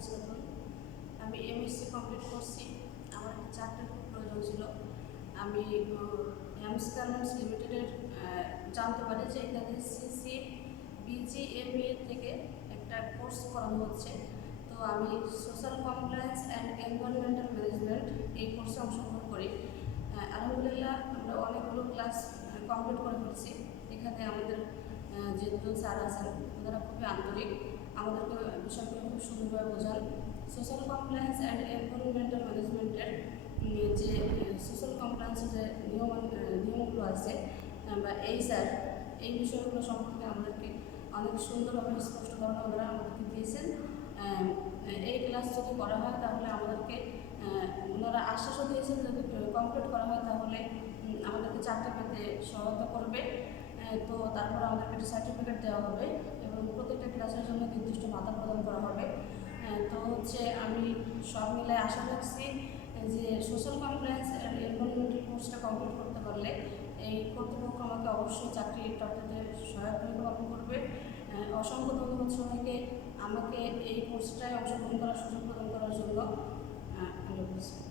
হচ্ছে নতুন। আমি এমএসসি কমপ্লিট করছি। আমার একটা চাকরির খুব প্রয়োজন ছিল। আমি হ্যামস গার্মেন্টস লিমিটেডের জানতে পারি যে এখানে সিসি বিজিএমএ থেকে একটা কোর্স করানো হচ্ছে। তো আমি social compliance and environmental management এই কোর্সে অংশগ্রহণ করি। আলহামদুলিল্লাহ আমরা অনেকগুলো ক্লাস কমপ্লিট করে ফেলছি। এখানে আমাদের যে দুজন স্যার আছেন ওনারা খুবই আন্তরিক, আমাদেরকে বিষয়গুলো খুব সুন্দরভাবে বোঝান। সোশ্যাল কমপ্লায়েন্স অ্যান্ড এনভায়রনমেন্টাল ম্যানেজমেন্টের যে সোশ্যাল কমপ্লায়েন্সের যে নিয়মগুলো আছে বা স্যার এই বিষয়গুলো সম্পর্কে আমাদেরকে অনেক সুন্দরভাবে স্পষ্টভাবে ওনারা আমাদেরকে দিয়েছেন। এই ক্লাস যদি করা হয় তাহলে আমাদেরকে ওনারা আশ্বাসও দিয়েছেন যদি কমপ্লিট করা হয় তাহলে আমাদেরকে চাকরি পেতে সহায়তা করবে। তো তারপর আমাদেরকে একটা সার্টিফিকেট দেওয়া হবে এবং প্রত্যেকটা ক্লাসের জন্য নির্দিষ্ট ভাতা প্রদান করা হবে। তো হচ্ছে আমি সব মিলে আশা রাখছি যে সোশ্যাল কমপ্লায়েন্স অ্যান্ড এনভায়রনমেন্টাল কোর্সটা কমপ্লিট করতে পারলে এই কর্তৃপক্ষ আমাকে অবশ্যই চাকরি প্রাপ্তিতে সহায়ক ভূমিকা পালন করবে। অসংখ্য ধন্যবাদ সবাইকে আমাকে এই কোর্সটায় অংশগ্রহণ করার সুযোগ প্রদান করার জন্য। আল্লাহ হাফেজ।